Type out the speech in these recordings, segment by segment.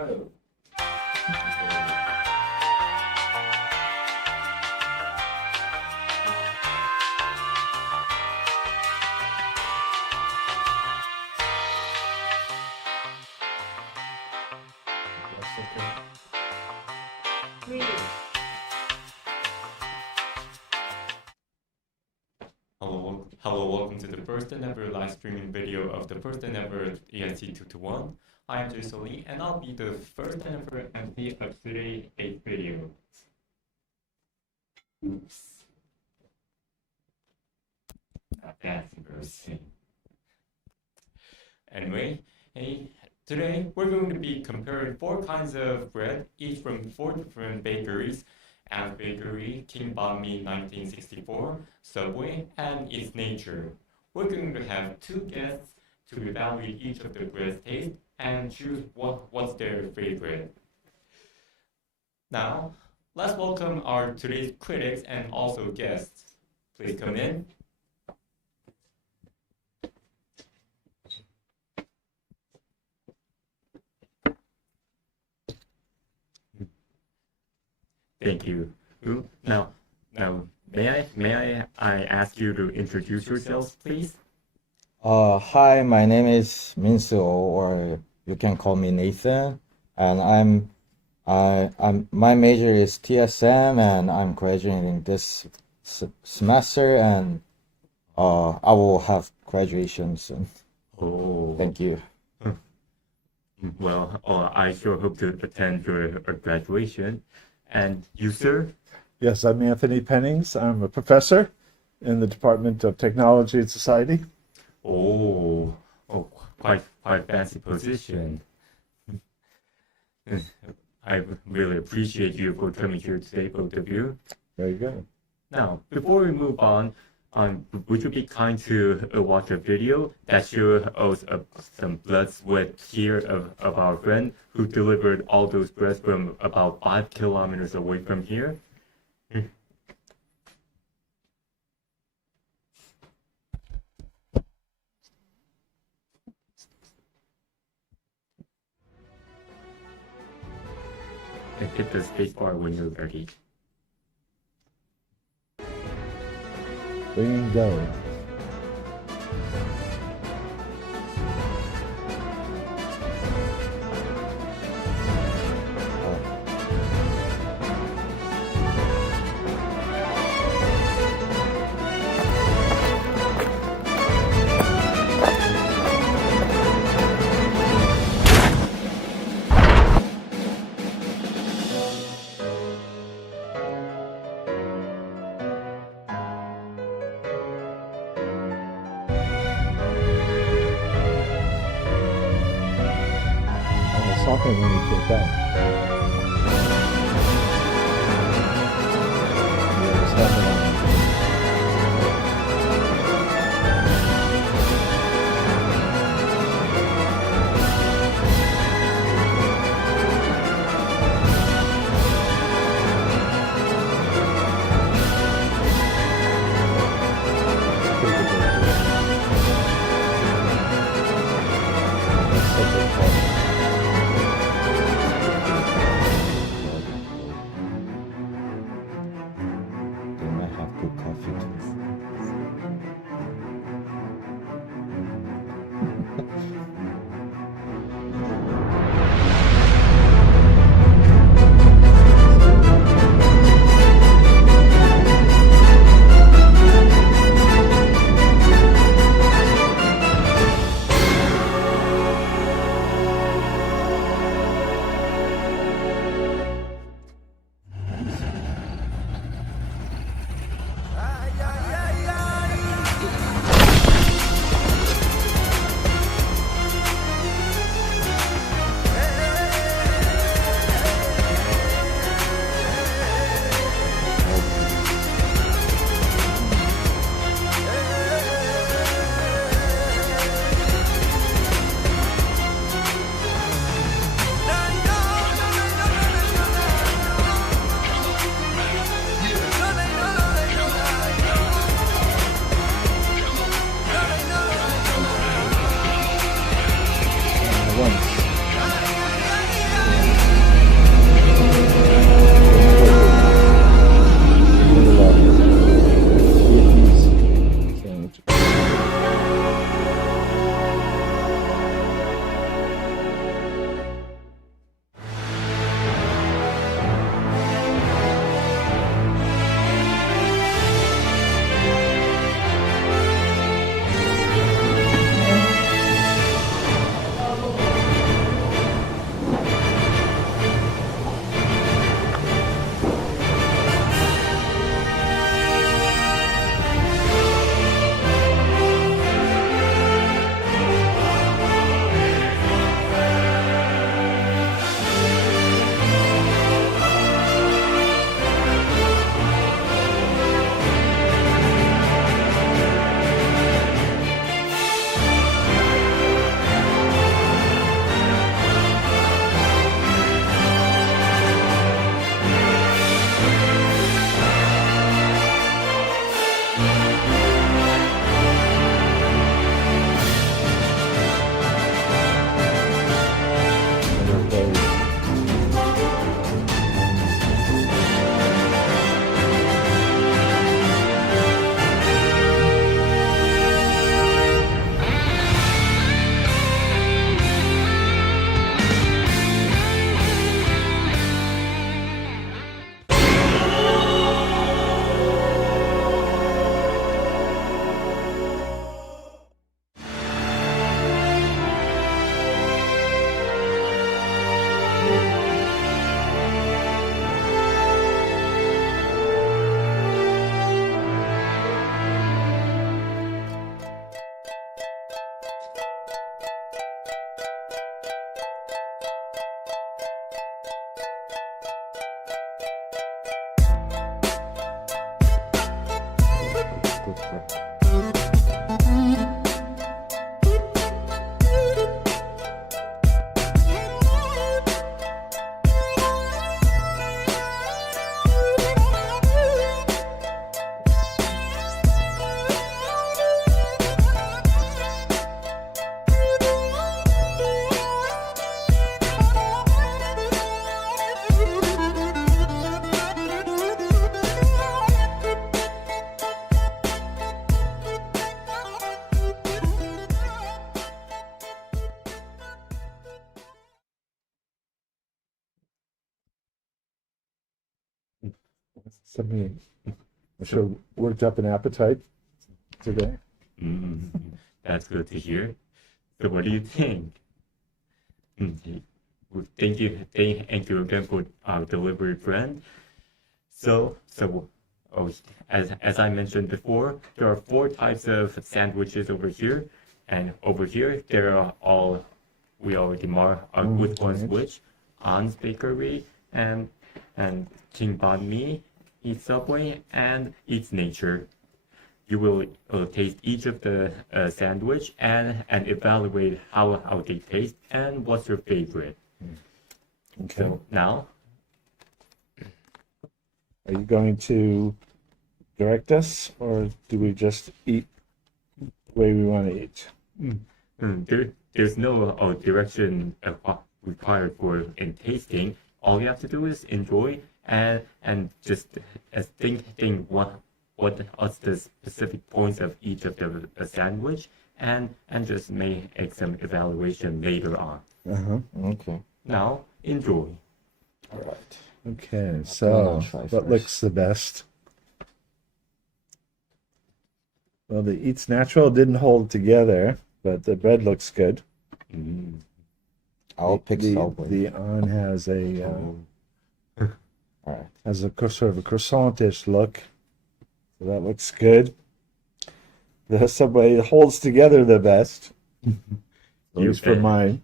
Trial. Three. Hello, welcome to the first and ever live streaming video of the first and ever EST221. I am Jason Lee, and I'll be the first and ever MC of today's 8th video. Oops. That's embarrassing. Anyway, today we're going to be comparing 4 kinds of bread, each from 4 different bakeries: Anne's Bakery, King Banh Mi 1964, Subway, and It's Nature. We're going to have 2 guests to evaluate each of the bread's taste and choose what's their favorite. Now, let's welcome our today's critics and also guests. Please come in. Thank you. Now, may I ask you to introduce yourselves, please? Hi, my name is Minsu, or you can call me Nathan, and my major is TSM, and I'm graduating this semester, and I will have graduation soon. Oh, Thank you. well, I sure hope to attend your graduation. And you, sir? Yes, I'm Anthony Pennings. I'm a professor in the Department of Technology and Society. Oh, quite fancy position. I really appreciate you for coming here today, both of you. There you go. Now, before we move on, would you be kind to watch a video that shows us some blood, sweat, tear of our friend who delivered all those breads from about 5 kilometers away from here? Hit the space bar when you're ready. Bring go. Talking when you get back. They might have good coffee too. Something I should have worked up an appetite today. Mm, that's good to hear. So what do you think? Well, thank you again for our delivery friend. So, oh, as I mentioned before, there are four types of sandwiches over here, and over here there are all we already marked which one's Right. which. An's Bakery and King Banh Mi, Eat Subway, and Eat Nature. You will taste each of the sandwich and evaluate how they taste and what's your favorite. Okay. So now, Are you going to direct us, or do we just eat the way we want to eat? there's no direction required for in tasting. All you have to do is enjoy and just think what are the specific points of each of the sandwich and just make some evaluation later on. Okay. Now enjoy. All right. Okay, I'll so try what first. looks the best? Well, the Eats Natural didn't hold together, but the bread looks good. Mm. I'll pick the Subway. the on has a Oh. All right. has a sort of a croissant-ish look, so that looks good. The Subway holds together the best, at least for bet. mine.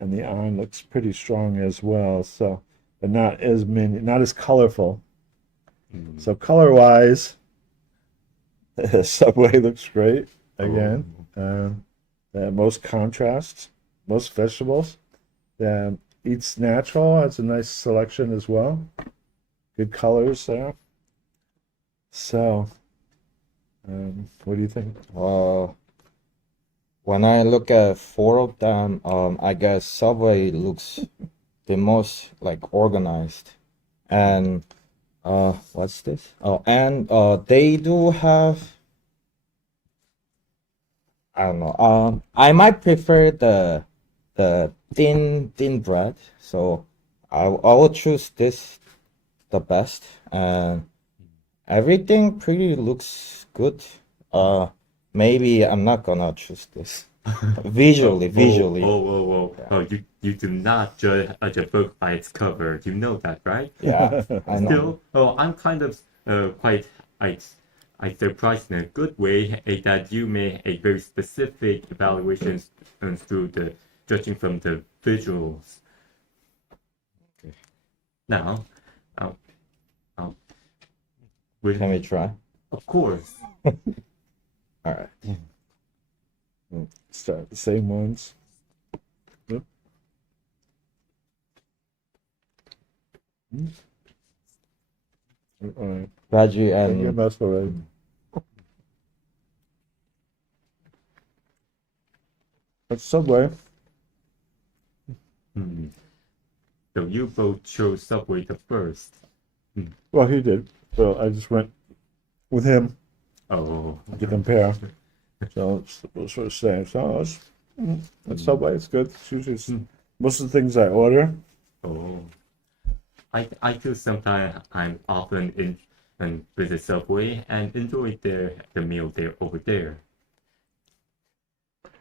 And the on looks pretty strong as well, so but not as colorful. Mm. So color-wise, Subway looks great again. Most contrasts, most vegetables. Eats Natural has a nice selection as well. Good colors there. So, what do you think? When I look at four of them, I guess Subway looks the most like organized. And what's this? Oh, and they do have, I don't know. I might prefer the thin bread, so I will choose this the best. And everything pretty looks good. Maybe I'm not gonna choose this. Visually. Whoa. Oh, you do not judge a book by its cover. You know that, right? Yeah, I know. Still, I'm kind of quite I surprised in a good way that you made a very specific evaluations through the judging from the visuals. Okay. Now, um, um, with, Can we try? of course. All right. Start the same ones. Yep. All right. Veggie And your and mouth already. That's Subway. Hmm. So you both chose Subway the first. Well, he did. So I just went with him Oh. to compare. So it's sort of saying, so that's Subway. It's good. It's usually most of the things I order. Oh. I feel sometimes I'm often in and visit Subway and enjoy the meal there over there.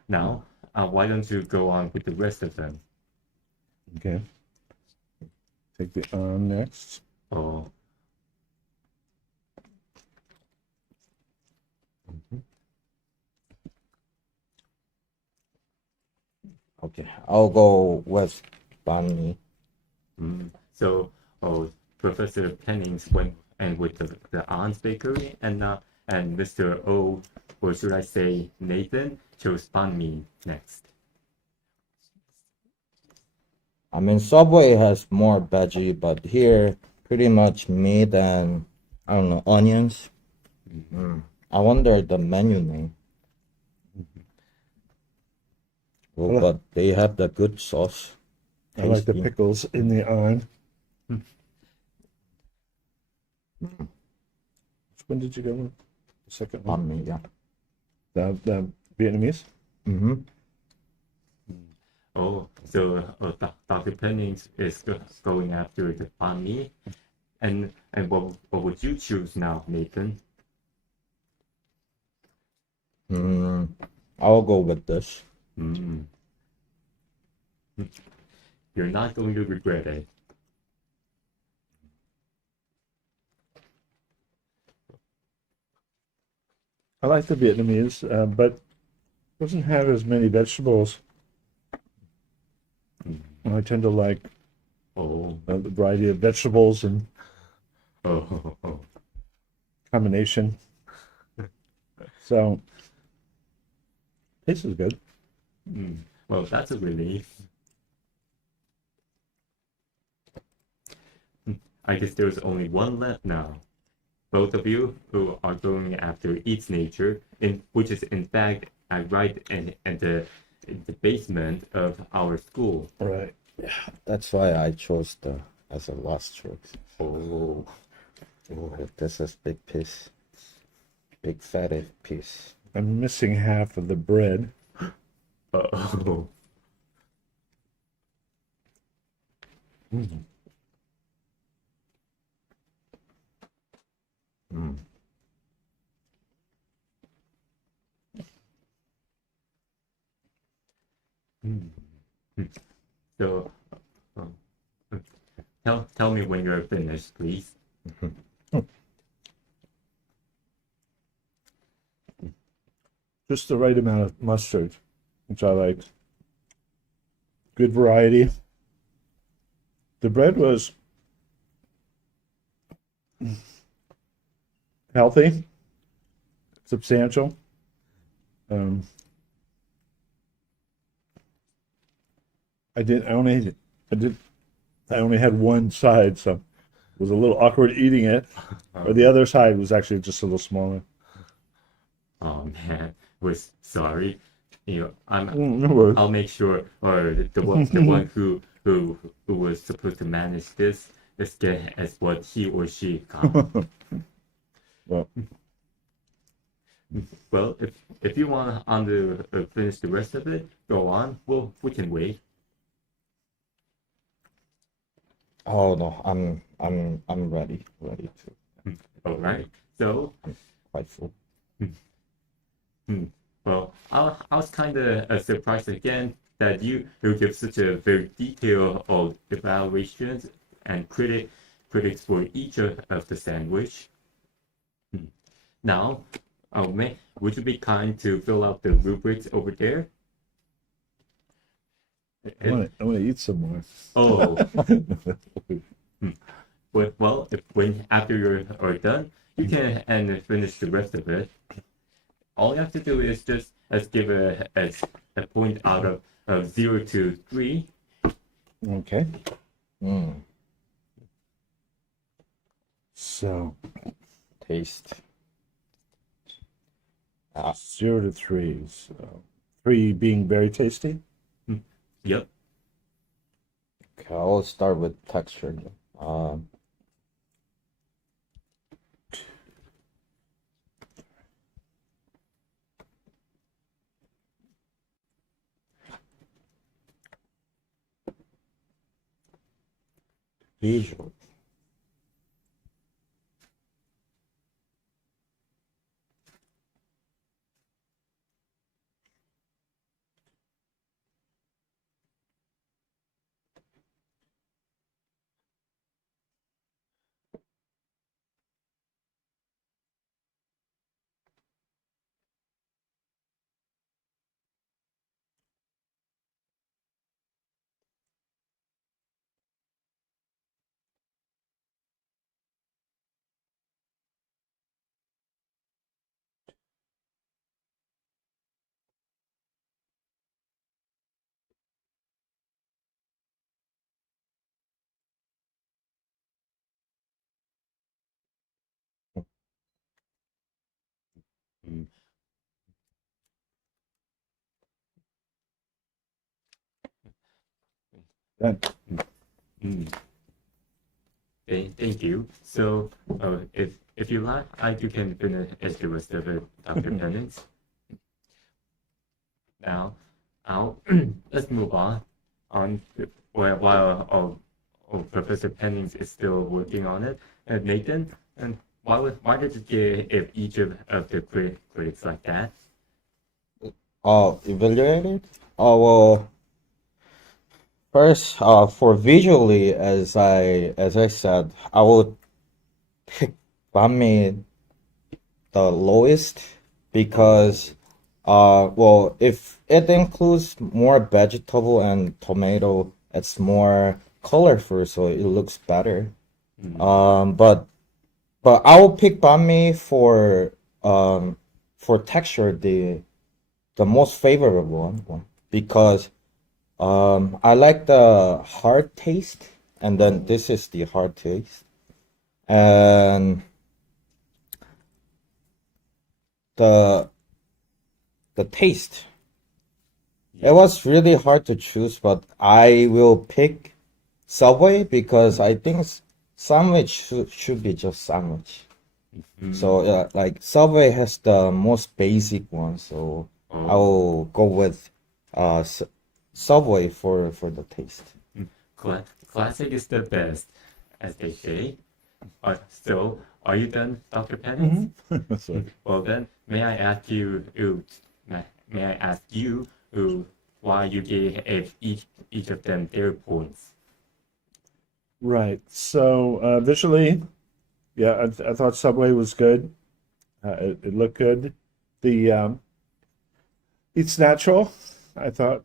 Now, why don't you go on with the rest of them? Okay. Take the on next. Oh. okay, I'll go with banh mi. So, Professor Pennings went and with the Ann's Bakery and Mr. O, or should I say Nathan, chose banh mi next. I mean, Subway has more veggie, but here pretty much meat and I don't know onions. I wonder the menu name. Well, but they have the good sauce. I like the Tasty. pickles in the on. Which one did you go with? The second one? Banh mi, yeah. The Vietnamese? Mm-hmm. Oh, so Dr. Pennings is going after the banh mi. And what would you choose now, Nathan? I'll go with this. Mm. You're not going to regret it. I like the Vietnamese, but doesn't have as many vegetables. I tend to like Oh, the variety of vegetables and oh. combination. So, this is good. Well, that's a relief. I guess there's only one left now. Both of you who are going after Eats Nature, which is in fact right in the basement of our school. Right. That's why I chose the as a last choice. Oh, This is big piece, big fatty piece. I'm missing half of the bread. oh. So, tell me when you're finished, please. Just the right amount of mustard, which I like. Good variety. The bread was healthy, substantial. I only had one side, so it was a little awkward eating it. But the other side was actually just a little smaller. Oh man, we're sorry. No worries. I'll make sure, or the one who was supposed to manage this is get as what he or she got. Well, Well, if you want to finish the rest of it, go on. We can wait. Oh no, I'm ready to. All right. So, Quite full. well, I was kind of surprised again that you give such a very detailed of evaluations and critics for each of the sandwich. Now, would you be kind to fill out the rubrics over there? I want to eat some more. Oh, well, when after you're done, you can and finish the rest of it. All you have to do is just give a point out of 0 to 3. Okay. So, Taste. 0 to 3. So, 3 being very tasty. Yep. Okay, I'll start with texture. Visual. Mm. Done. Mm. Thank you. So, if you like, you can finish the rest of it, Dr. Pennant. Now, let's move on. While Professor Pennings is still working on it. Nathan, and why did you give each of the critics like that? Evaluated? Oh, well, first, for visually, as I said, I would pick banh the lowest because, well, if it includes more vegetable and tomato, it's more colorful, so it looks better. But I will pick banh mi for texture, the most favorable one because I like the hard taste, and then this is the hard taste, and the the taste. It was really hard to choose, but I will pick Subway because I think sandwich should be just sandwich. So like Subway has the most basic one, so I will go with Subway for the taste. Classic is the best, as they say. So, are you done, Dr. Pennings? That's right. Well then, may I ask you, why you gave each of them their points? Right. So visually, yeah, I thought Subway was good. It looked good. The It's Natural, I thought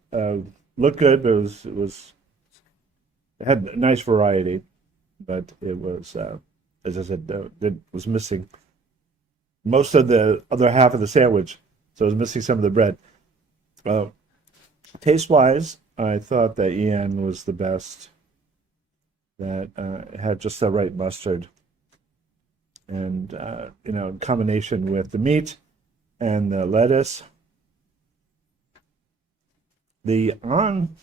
looked good, but it had a nice variety, but it was as I said, it was missing most of the other half of the sandwich, so it was missing some of the bread. Taste wise, I thought that Ian was the best. That had just the right mustard, and in combination with the meat and the lettuce. The on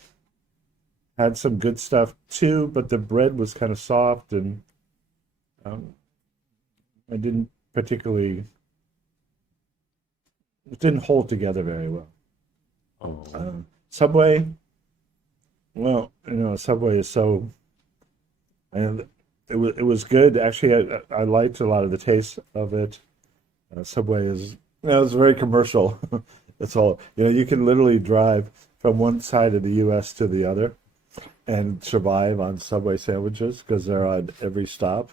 had some good stuff too, but the bread was kind of soft, and I didn't particularly. It didn't hold together very well. Subway. Well, Subway is so. And it was good. Actually, I liked a lot of the taste of it. Subway is, it's very commercial. That's all. You can literally drive from one side of the U.S. to the other and survive on Subway sandwiches because they're on every stop.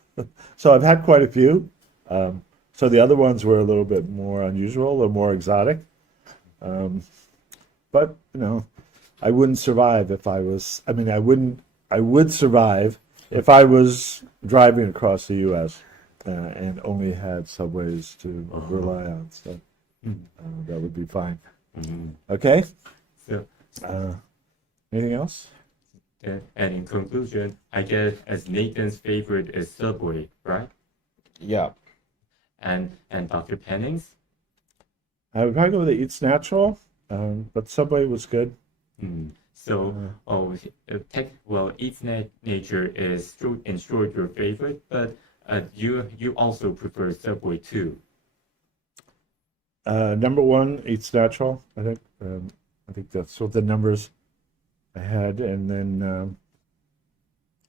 So I've had quite a few. So the other ones were a little bit more unusual, a little more exotic. But I wouldn't survive if I was. I mean, I would survive if I was driving across the U.S. And only had Subways to rely on. So that would be fine. Okay. So, anything else? and in conclusion, I guess as Nathan's favorite is Subway, right? Yeah. And Dr. Pennings? I would probably go with the Eats Natural, but Subway was good. So, Eats Nature is in short your favorite, but you also prefer Subway too. Number one, Eats Natural. I think that's what the numbers I had, and then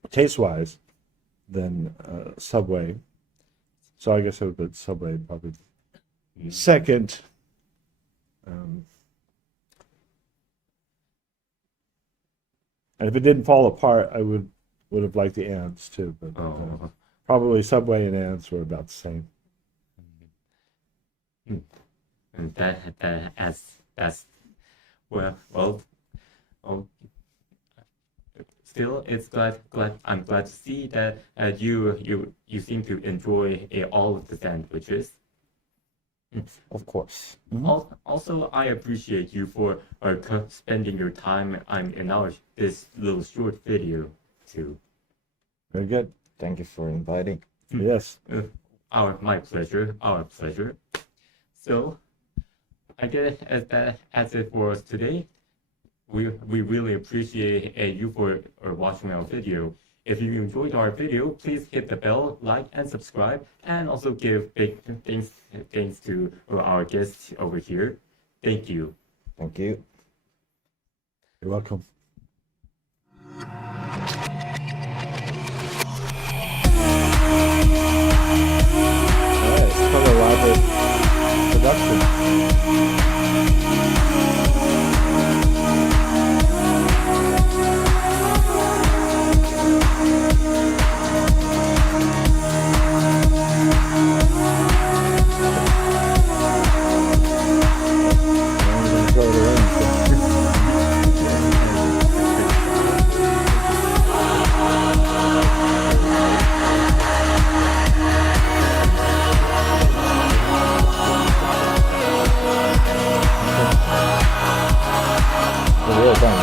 taste-wise, then Subway. So I guess I would put Subway probably second. And if it didn't fall apart, I would have liked the ants too, but probably Subway and ants were about the same. And that's well. Still, I'm glad to see that you seem to enjoy all of the sandwiches. Of course. Also, I appreciate you for spending your time in this little short video too. Very good. Thank you for inviting. Yes. My pleasure. Our pleasure. So, I guess that's it for us today. We really appreciate you for watching our video. If you enjoyed our video, please hit the bell, like, and subscribe, and also give big thanks to our guests over here. Thank you. Thank you. You're welcome. production. I'm gonna throw it away. The real thing.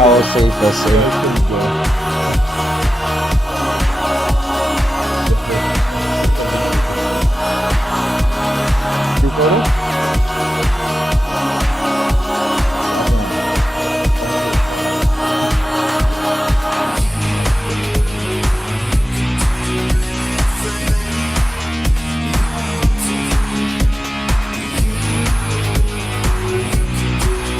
I will save the same.